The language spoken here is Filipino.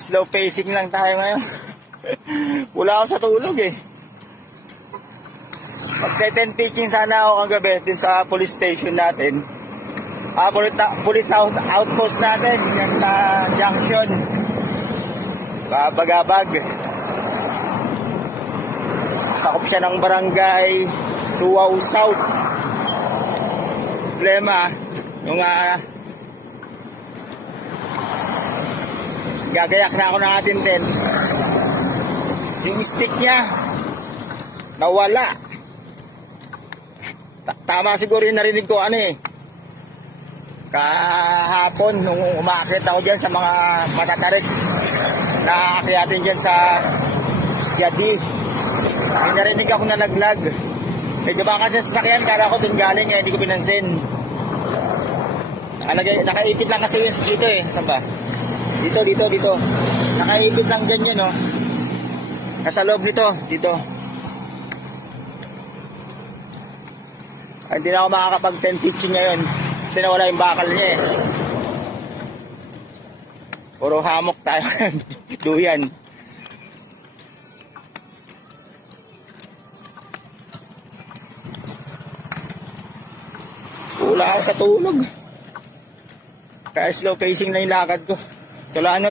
Slow pacing lang tayo ngayon. Wala ako sa tulog eh. Mag-10 picking sana ako kagabi din sa police station natin. Police outpost natin yan sa junction. Babagabag. Sakop siya ng barangay Tuaw South. Problema, yung gagayak na ako ng atin din. Yung stick niya nawala. Tama siguro yung narinig ko kahapon nung umakit ako dyan sa mga matatarik na akyatin dyan sa Gadi. May narinig ako nalaglag. Medyo baka sa sasakyan, kala ko dun galing hindi ko pinansin. Nakaipit lang kasi yun dito eh. Saan ba? Dito. Nakaipit lang dyan yun oh. Nasa loob nito, dito. Hindi na ako makakapag 10 pitching ngayon kasi nawala yung bakal niya eh. Puro hamok tayo. Duyan. Wala ako sa tulog. Kaya slow pacing na yung lakad ko. So,